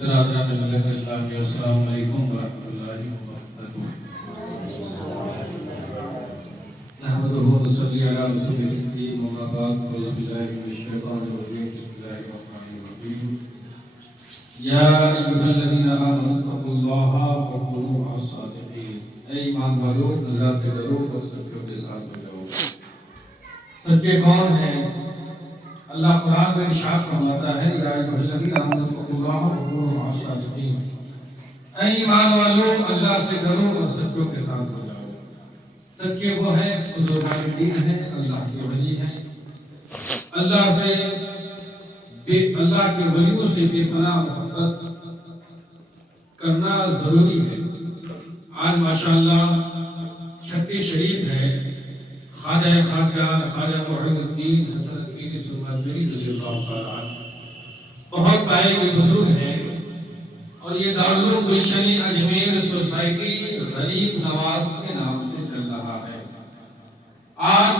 برادران ملت اسلامی السلام علیکم ورحمۃ اللہ وبرکاتہ۔ نحمدہ و نصلی علی رسولہ الکریم، اما بعد، اعوذ باللہ من الشیطان الرجیم، بسم اللہ الرحمن الرحیم۔ یا ایھا الذین آمنوا اتقوا اللہ وکونوا مع الصادقین۔ اے ایمان والو، اللہ سے ڈرو اور سچوں کے ساتھ ہو جاؤ۔ سچے کون ہیں؟ اللہ قرآن میں ارشاد فرماتا ہے، یا ایھا الذین آمنوا اتقوا اللہ وکونوا مع الصادقین۔ اے ایمان والو، اللہ سے ڈرو اور سچوں کے ساتھ ہو جاؤ۔ سچے وہ ہیں، بزرگان دین ہیں، اللہ کے ولی ہیں۔ اللہ کے ولیوں سے بے پناہ محبت کرنا ضروری ہے۔ آج ماشاءاللہ 36 شریف ہے۔ خواجہ خواجگان خواجہ معین الدین حسن پیر سبحانی رضی اللہ تعالیٰ عنہ بہت پائے کے بزرگ ہیں، اور یہ دارالعلوم گلشنی اجمیر سوسائٹی غریب نواز کے نام سے چل رہا ہے۔ آج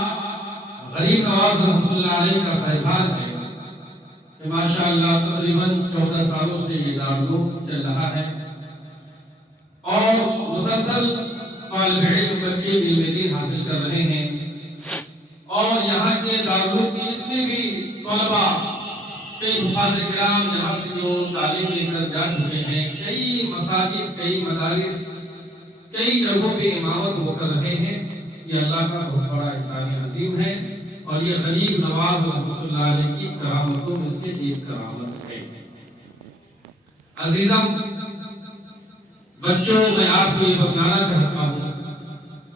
غریب نواز رحمۃ اللہ علیہ کا فیضان ہے کہ ماشاءاللہ تقریباً 14 سالوں سے یہ دارالعلوم چل رہا ہے، اور مسلسل طالب علم بچے علم دین حاصل کر رہے ہیں، اور یہاں کے دارالعلوم کی جتنے بھی طلباء، کئی حفاظ کرام یہاں سے جو تعلیم لے کر جا چکے ہیں، کئی مساجد، کئی مدارس، کئی جگہوں پہ امامت وہ کر رہے ہیں، یہ اللہ کا بہت بڑا احسان عظیم ہے، اور یہ غریب نواز رحمۃ اللہ علیہ کی کرامتوں میں سے ایک کرامت ہے۔ عزیزم بچوں، میں آپ کو یہ بتانا چاہتا ہوں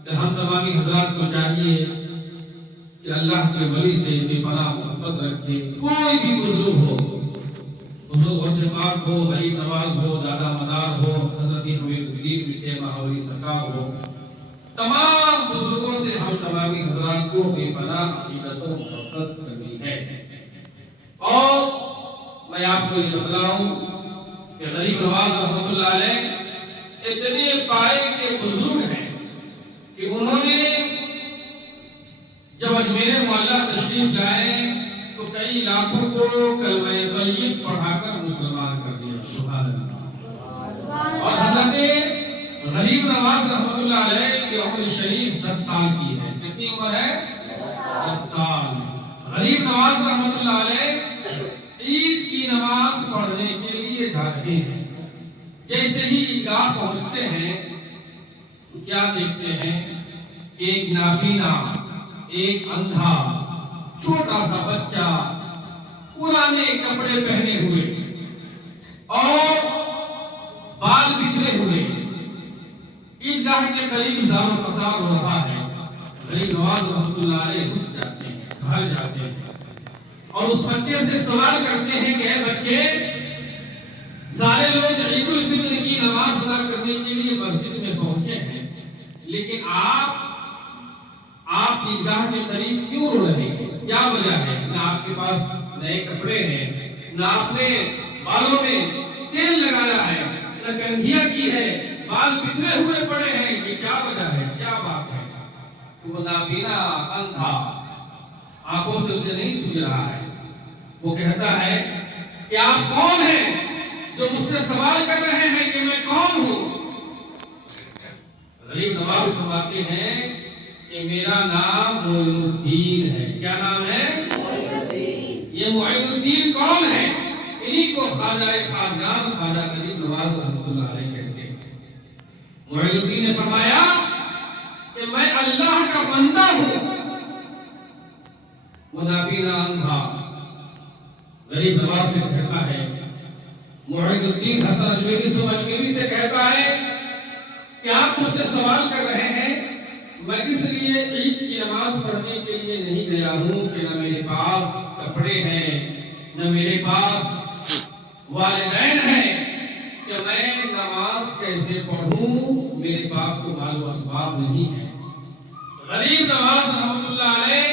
کہ ہم تمامی حضرات کو چاہیے کہ اللہ کے ولی سے بے پناہ محبت رکھے۔ کوئی بھی بزرگ ہو، بزرگ غوث پاک ہو، غریب نواز ہو، دادا مدار ہو، حضرت حمید الدین میٹھے ماحولی سرکار ہو، تمام بزرگوں سے ہم تمامی حضرات کو بے پناہ عقیدت و محبت کرنی ہے۔ اور میں آپ کو یہ بتلاؤں کہ غریب نواز رحمۃ اللہ علیہ اتنے پائے کے بزرگ ہیں کہ انہوں نے جب اجمیر معلیٰ تشریف لائے تو کئی لاکھوں کو کلمہ طیب پڑھا کر مسلمان کر دیا۔ سبحان اللہ۔ اور حضرت غریب نواز رحمۃ اللہ علیہ کی عمر شریف 10 سال کی ہے۔ کتنی عمر ہے؟ 10 سال۔ غریب نواز رحمۃ اللہ علیہ عید کی نماز پڑھنے کے لیے جا رہے ہیں۔ جیسے ہی عیدگاہ پہنچتے ہیں تو کیا دیکھتے ہیں؟ ایک نابینا، ایک اندھا چھوٹا سا بچہ پرانے کپڑے پہنے ہوئے اور بال بکھرے ہوئے عیدگاہ کے قریب زار و قطار ہو رہا ہے۔ غریب نواز رحمۃ اللہ علیہ رک جاتے ہیں، گھر جاتے ہیں، اور اس بچے سے سوال کرتے ہیں کہ اے بچے، سارے لوگ عید الفطر کی نماز ادا کرنے کے لیے مسجد میں پہنچے ہیں، لیکن آپ عیدگاہ کے قریب کیوں رو رہے ہیں؟ کیا وجہ ہے؟ نہ آپ کے پاس نئے کپڑے ہیں، نہ آپ نے بالوں میں تیل لگایا ہے، نہ کنگھیاں کی ہے، بال بکھرے ہوئے پڑے ہیں، یہ کیا وجہ ہے؟ کیا بات ہے؟ وہ نابینا اندھا آنکھوں سے اسے نہیں سن رہا ہے۔ وہ کہتا ہے کہ آپ کون ہیں جو مجھ سے سوال کر رہے ہیں کہ میں کون ہوں؟ غریب نواز فرماتے ہیں کہ میرا نام معین الدین ہے۔ کیا نام ہے؟ معین الدین۔ یہ معین الدین کون ہے؟ انہی کو خواجہ خواجگان خواجہ غریب نواز رحمۃ اللہ علیہ کہتے ہیں۔ معین الدین نے فرمایا کہ میں اللہ کا بندہ ہوں۔ وہ نابینا اندھا غریب نواز سے کہتا ہے، معین الدین حسن اجمیری اجمیری سے کہتا ہے کہ آپ مجھ سے سوال کر رہے ہیں، میں اس لیے عید کی نماز پڑھنے کے لیے نہیں گیا ہوں کہ نہ میرے پاس کپڑے ہیں، نہ میرے پاس والدین ہیں کہ میں نماز کیسے پڑھوں، میرے پاس تو مال و اسباب نہیں ہے۔ غریب نواز رحمۃ اللہ علیہ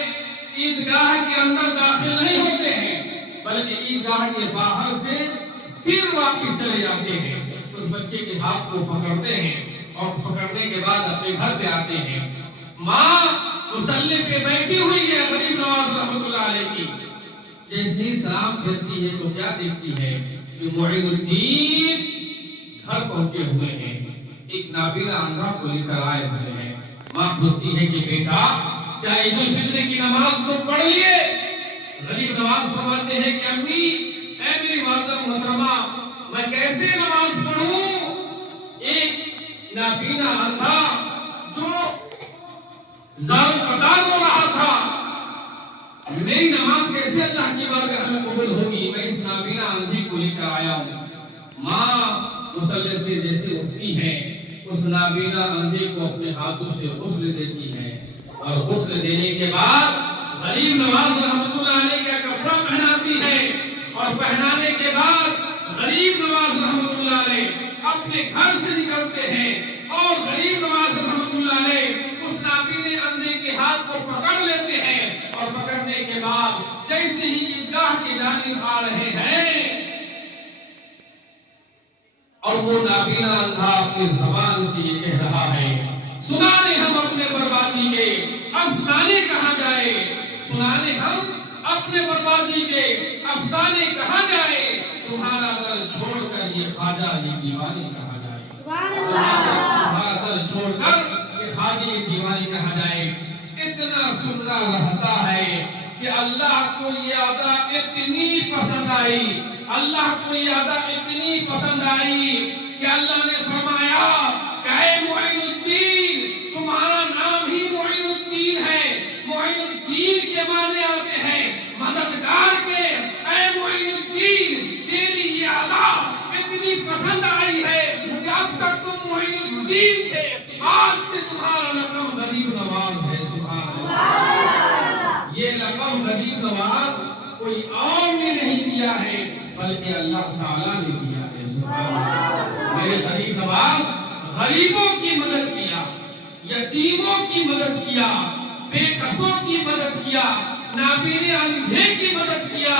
عیدگاہ کے اندر داخل نہیں ہوتے ہیں، بلکہ عیدگاہ کے باہر سے پھر واپس چلے جاتے ہیں۔ اس بچے کے ہاتھ کو پکڑتے ہیں اور پکڑنے کے بعد اپنے گھر پہ آتے ہیں۔ ماں مصلی پہ بیٹھی ہوئی ہے غریب نواز رحمۃ اللہ علیہ کی، جیسے ہی سلام پھرتی ہے تو کیا دیکھتی ہے؟ جو معین الدین گھر پہنچے ہوئے ہیں، ایک نابینا اندھا کو لے کر آئے ہوئے ہیں۔ ماں پوچھتی ہے کہ بیٹا کیا عید الفطر کی نماز کو پڑھ لیے؟ غریب نواز فرماتے ہیں کہ امی، اے میری والدہ محترمہ، میں کیسے نماز پڑھوں؟ ایک نابینا اندھا جو زار قطار ہو رہا تھا، میری نماز کیسے اللہ کی بارگاہ میں قبول ہوگی؟ میں اس نابینا اندھی کو لے کر آیا ہوں۔ ماں مصلی سے جیسے اٹھتی ہے، اس نابینا اندھے کو اپنے ہاتھوں سے غسل دیتی ہے، اور غسل دینے کے بعد غریب نواز رحمت اللہ علیہ کا کپڑا پہناتی ہے، اور پہنانے کے بعد غریب نواز رحمت اللہ علیہ اپنے گھر سے نکلتے ہیں، اور غریب نواز رحمت اللہ علیہ اس نابینے اندھے کے ہاتھ کو پکڑ لیتے ہیں، اور پکڑنے کے بعد جیسے ہی عیدگاہ کی جانب آ رہے ہیں، اور وہ نابینا اندھا اپنی زبان سے یہ کہہ رہا ہے، سنانے ہم اپنے بربادی کے افسانے کہاں جائے، سنانے ہم اپنے بربادی کے افسانے کہاں جائے، تمہارا در چھوڑ کر یہ خواجہ یہ دیوانی کہاں جائے، تمہارا در چھوڑ کر یہ خواجہ یہ دیوانی کہاں جائے۔ اتنا سننا رہتا ہے کہ اللہ کو یہ ادا اتنی پسند آئی، اللہ کو یہ ادا اتنی پسند آئی کہ اللہ نے فرمایا کہ اے معین الدین، تمہارا نام ہی معین الدین ہے، معین الدین کے معنی آتے ہیں مددگار کے، اے معین الدین تیری یہ ادا اتنی پسند آئی ہے کہ اب تک تم معین الدین تھے، آج سے تمہارا لقب غریب نواز ہے۔ سبحان اللہ، یہ لقب غریب نواز کوئی اور نے نہیں دیا ہے بلکہ اللہ تعالیٰ نے دیا ہے۔ سبحان اللہ، میرے غریب نواز غریبوں کی مدد کیا، یتیموں کی مدد کیا، بے کسوں کی مدد کیا، نابینے اندھے کی مدد کیا،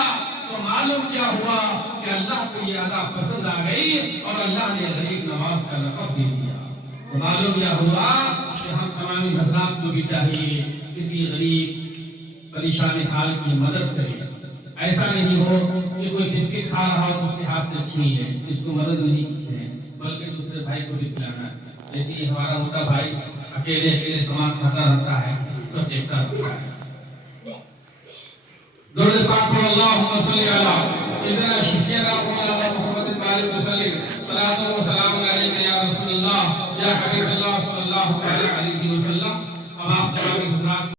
تو معلوم کیا ہوا کہ اللہ کو یہ ادا پسند آ گئی اور اللہ نے غریب نواز کا لقب دے دیا۔ تو معلوم کیا ہوا کہ ہم تمامی حضرات کو بھی چاہیے کسی غریب پریشان حال کی مدد کریں۔ ایسا نہیں ہو کہ کوئی بسکٹ کھا رہا ہو اس کے ہاتھ سے چھین ہے، اس کو مدد نہیں کرتے ہیں بلکہ دوسرے بھائی کو بھی کھلانا ہے۔ جیسے ہی ہمارا موٹا بھائی اکیلے سامان کھاتا رہتا ہے، سب دیکھتا رہتا ہے۔ درود پاک پڑھو، اللہم صلی علی سیدنا شفیعنا مولانا محمد بارک وسلم، صلاۃ و سلام علیک یا رسول اللہ یا حبیب اللہ صلی اللہ علیہ وسلم۔